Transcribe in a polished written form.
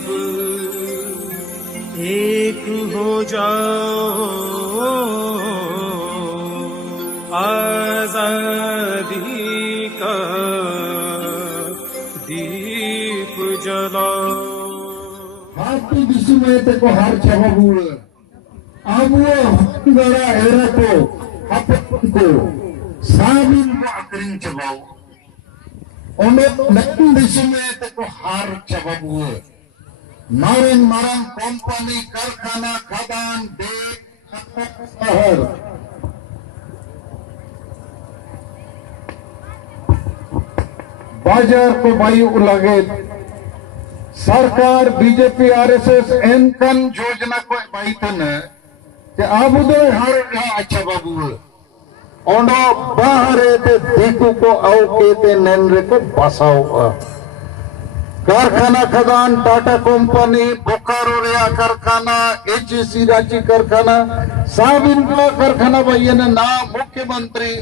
अब एक हो जाओ, आजादी का दीप जलाओ. Hati disumete ko har chababul. Abu Hungara era ko apun ko sabin ko akring chabau. Ono nakin disumete ko har chababul. Marang marang company karkhana khadan de shahar. बाजार को वायु लगे सरकार बीजेपी आरएसएस एनकन योजना को बाइतन कि अब दो हर अच्छा बाबू ओनो बाहरे ते देखो को आओ केते ननरे को बसाओ कारखाना खदान टाटा कंपनी बोकारो रेया कारखाना एचसी रांची कारखाना सब इनका कारखाना भैया ने नाम मुख्यमंत्री